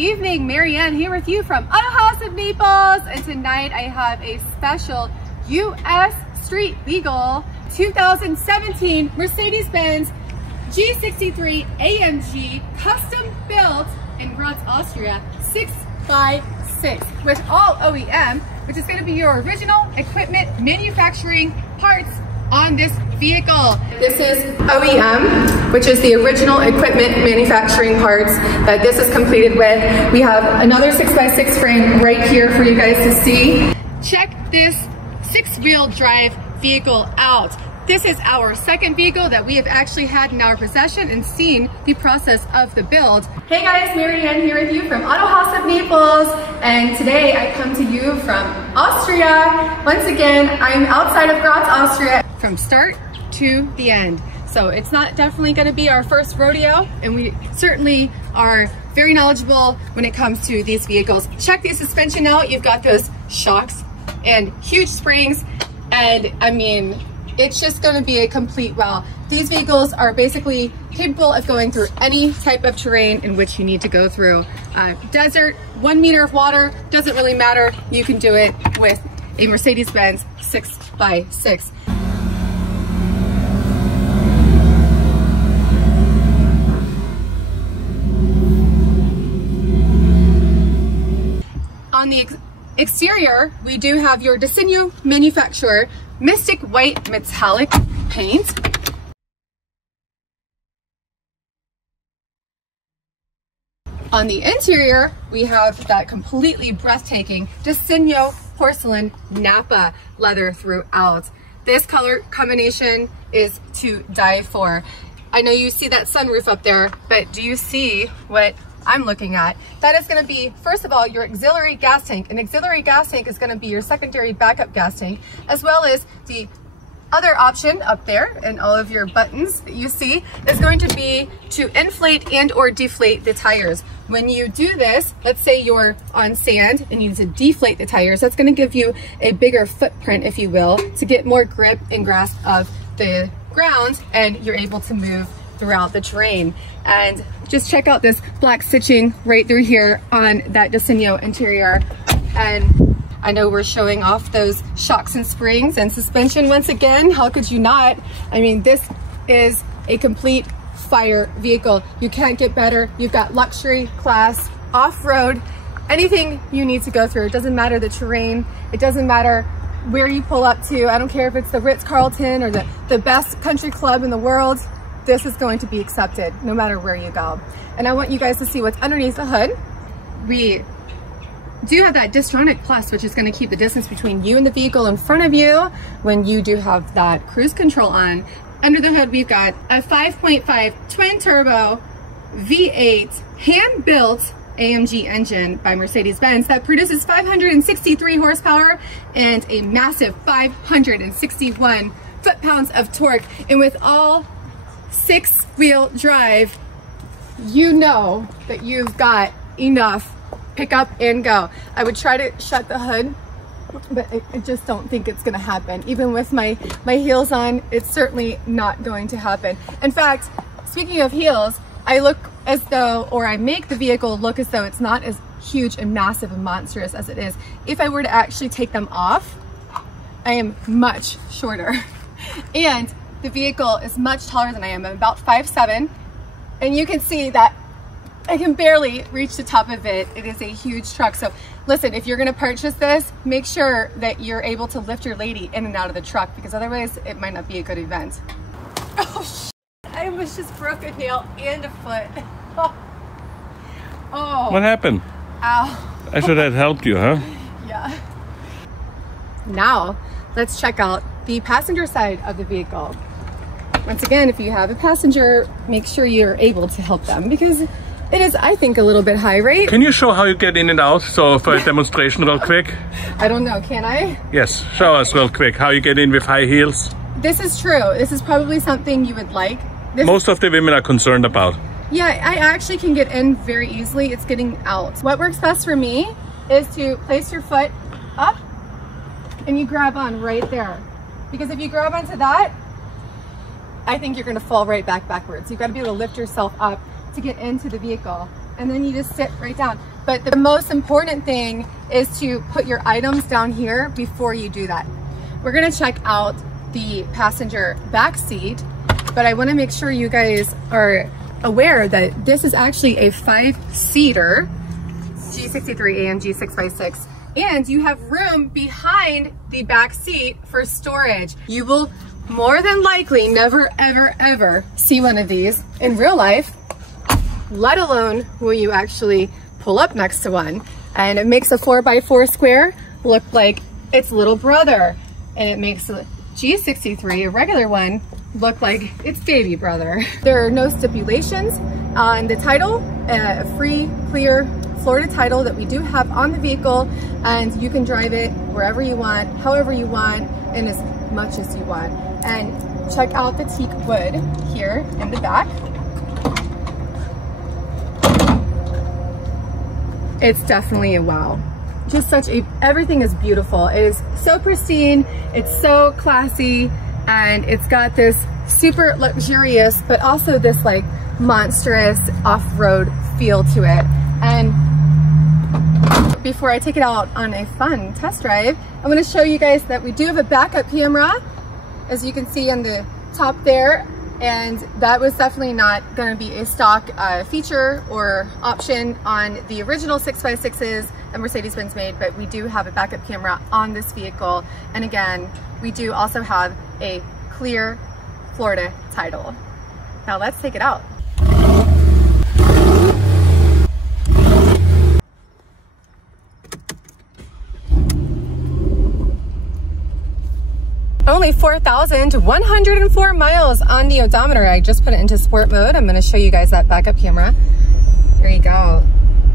evening, Marianne here with you from Autohaus of Naples, and tonight I have a special U.S. street legal 2017 Mercedes-Benz G63 AMG custom built in Graz, Austria, 6x6 with all OEM, which is going to be your original equipment manufacturing parts on this vehicle. This is OEM, which is the original equipment manufacturing parts that this is completed with. We have another 6x6 frame right here for you guys to see. Check this 6-wheel drive vehicle out. This is our second vehicle that we have actually had in our possession and seen the process of the build. Hey guys, Marianne here with you from Autohaus of Naples, and today I come to you from Austria. Once again, I'm outside of Graz, Austria, from start to the end. So it's not definitely going to be our first rodeo, and we certainly are very knowledgeable when it comes to these vehicles. Check the suspension out. You've got those shocks and huge springs, and I mean, it's just going to be a complete wow. These vehicles are basically capable of going through any type of terrain in which you need to go through. Desert, 1 meter of water, doesn't really matter. You can do it with a Mercedes-Benz 6x6. On the exterior, we do have your Designo manufacturer Mystic white metallic paint. On the interior, we have that completely breathtaking Designo porcelain Nappa leather throughout. This color combination is to die for. I know you see that sunroof up there, but do you see what I'm looking at? That is going to be, first of all, your auxiliary gas tank. An auxiliary gas tank is going to be your secondary backup gas tank, as well as the other option up there, and all of your buttons that you see is going to be to inflate and or deflate the tires. When you do this, let's say you're on sand and you need to deflate the tires, that's going to give you a bigger footprint, if you will, to get more grip and grasp of the ground, and you're able to move throughout the terrain. And just check out this black stitching right through here on that Designo interior. And I know we're showing off those shocks and springs and suspension once again. How could you not? I mean, this is a complete fire vehicle. You can't get better. You've got luxury, class, off-road, anything you need to go through. It doesn't matter the terrain. It doesn't matter where you pull up to. I don't care if it's the Ritz-Carlton or the best country club in the world. This is going to be accepted no matter where you go. And I want you guys to see what's underneath the hood. We do have that Distronic Plus, which is going to keep the distance between you and the vehicle in front of you when you do have that cruise control on. Under the hood, we've got a 5.5 twin turbo V8 hand-built AMG engine by Mercedes-Benz that produces 563 horsepower and a massive 561 foot-pounds of torque. And with all 6-wheel drive, you know that you've got enough pick up and go. I would try to shut the hood, but I just don't think it's going to happen. Even with my heels on, it's certainly not going to happen. In fact, speaking of heels, I look as though, or I make the vehicle look as though it's not as huge and massive and monstrous as it is. If I were to actually take them off, I am much shorter. And the vehicle is much taller than I am. I'm about 5'7", and you can see that I can barely reach the top of it. It is a huge truck. So listen, if you're gonna purchase this, make sure that you're able to lift your lady in and out of the truck, because otherwise it might not be a good event. Oh, shit. I almost just broke a nail and a foot. Oh. What happened? Ow. I should have helped you, huh? Yeah. Now, let's check out the passenger side of the vehicle. Once again, if you have a passenger, make sure you're able to help them, because it is, I think, a little bit high, right? Can you show how you get in and out? So for a demonstration real quick. I don't know, can I? Yes, show us real quick how you get in with high heels. This is true. This is probably something you would like. Most of the women are concerned about. Yeah, I actually can get in very easily. It's getting out. What works best for me is to place your foot up and you grab on right there. Because if you grab onto that, I think you're gonna fall right backwards. You've got to be able to lift yourself up to get into the vehicle, and then you just sit right down. But the most important thing is to put your items down here before you do that. We're gonna check out the passenger back seat, but I wanna make sure you guys are aware that this is actually a 5-seater G63 AMG 6x6, and you have room behind the back seat for storage. You will more than likely never, ever, ever see one of these in real life, let alone will you actually pull up next to one. And it makes a 4x4 square look like its little brother, and it makes a G63, a regular one, look like its baby brother. There are no stipulations on the title, a free, clear Florida title that we do have on the vehicle, and you can drive it wherever you want, however you want, and as much as you want. And check out the teak wood here in the back. It's definitely a wow. Just such a, everything is beautiful. It is so pristine, it's so classy, and it's got this super luxurious, but also this like monstrous off-road feel to it. And before I take it out on a fun test drive, I'm gonna show you guys that we do have a backup camera, as you can see on the top there. And that was definitely not gonna be a stock feature or option on the original 6x6s that Mercedes-Benz made, but we do have a backup camera on this vehicle. And again, we do also have a clear Florida title. Now let's take it out. Only 4,104 miles on the odometer. I just put it into sport mode. I'm gonna show you guys that backup camera. There you go.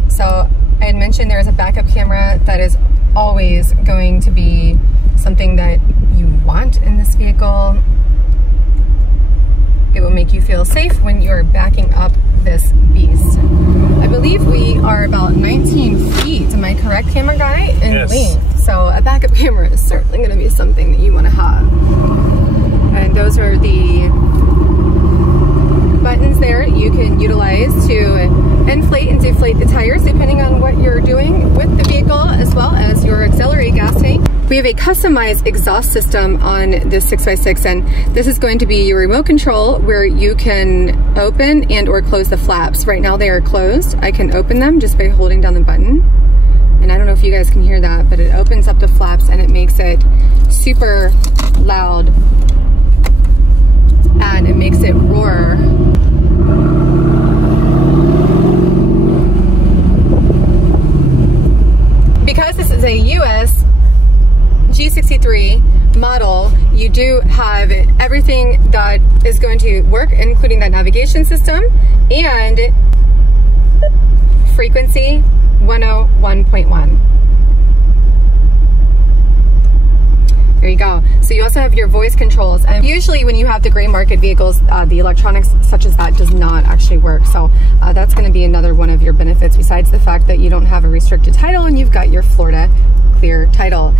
So I had mentioned there is a backup camera that is always going to be something that you want in this vehicle. It will make you feel safe when you're backing up this beast. I believe we are about 19 feet, am I correct, camera guy, in length. So a backup camera is certainly going to be something that you want to have. And those are the buttons there you can utilize to inflate and deflate the tires depending on what you're doing with the vehicle, as well as your auxiliary gas tank. We have a customized exhaust system on this 6x6, and this is going to be your remote control where you can open and or close the flaps. Right now they are closed. I can open them just by holding down the button. And I don't know if you guys can hear that, but it opens up the flaps and it makes it super loud. And it makes it roar. Because this is a U.S. G63 model, you do have everything that is going to work, including that navigation system and frequency 101.1. There you go. So you also have your voice controls. And usually when you have the gray market vehicles, the electronics such as that does not actually work. So that's going to be another one of your benefits, besides the fact that you don't have a restricted title and you've got your Florida clear title.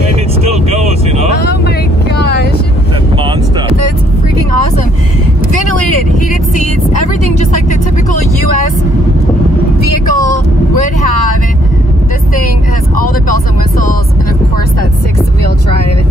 And it still goes, you know? Oh my gosh. That monster. That's freaking awesome. Ventilated, heated seats, everything just like the typical U.S. vehicle would have. This thing has all the bells and whistles, and of course that 6-wheel drive.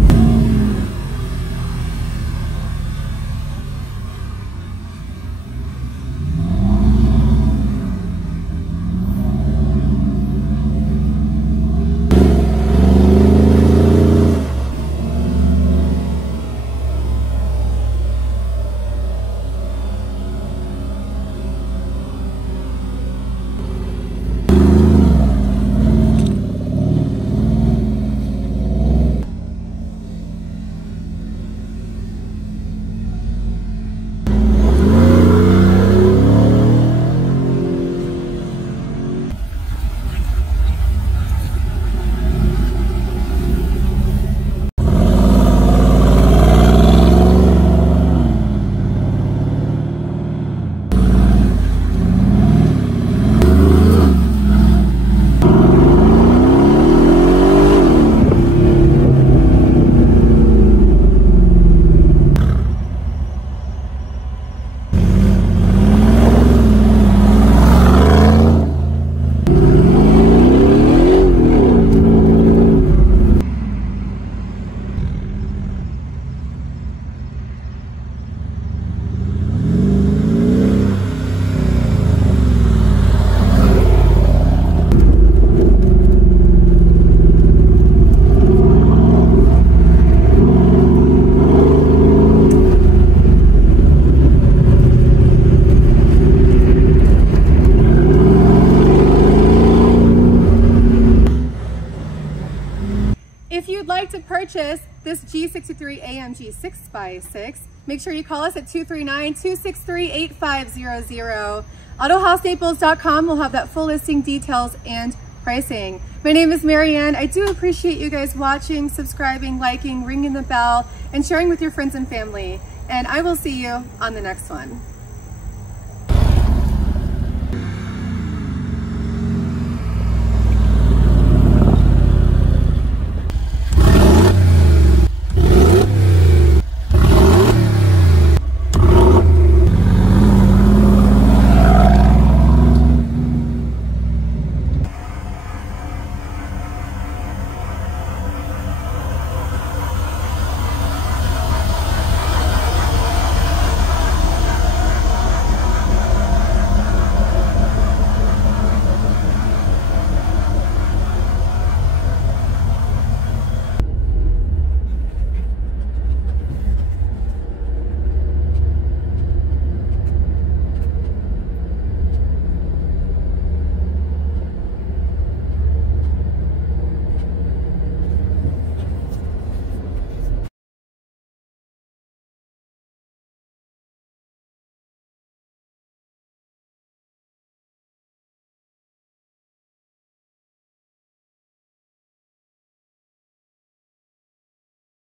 if you'd like to purchase this G63 AMG 6x6, make sure you call us at 239-263-8500. Autohausnaples.com will have that full listing, details, and pricing. My name is Marianne. I do appreciate you guys watching, subscribing, liking, ringing the bell, and sharing with your friends and family. And I will see you on the next one.